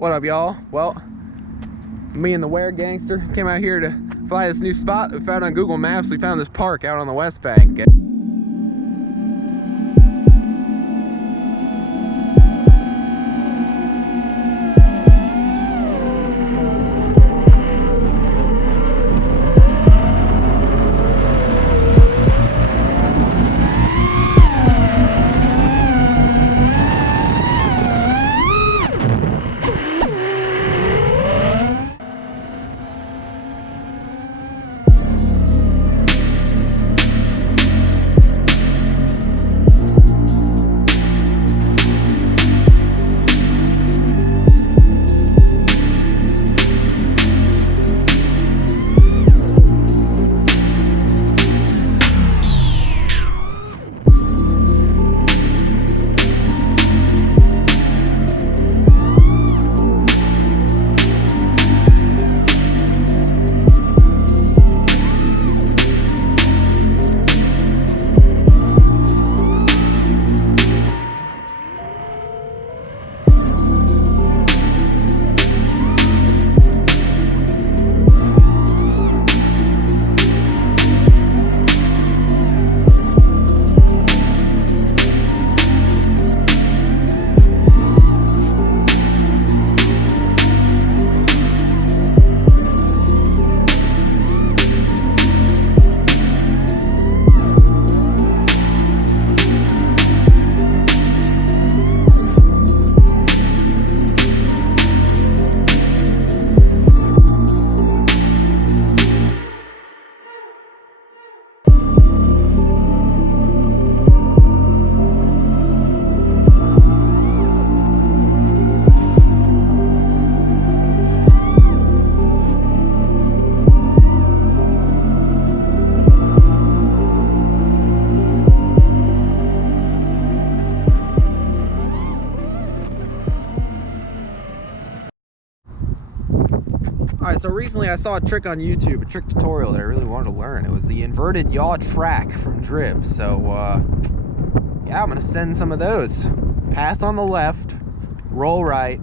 What up, y'all? Well, me and the Ware Gangster came out here to fly this new spot that we found on Google Maps. We found this park out on the West Bank. Alright, so recently I saw a trick on YouTube, a trick tutorial that I really wanted to learn. It was the Inverted Yaw Track from Drib. So, yeah, I'm going to send some of those. Pass on the left, roll right,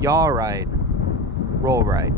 yaw right, roll right.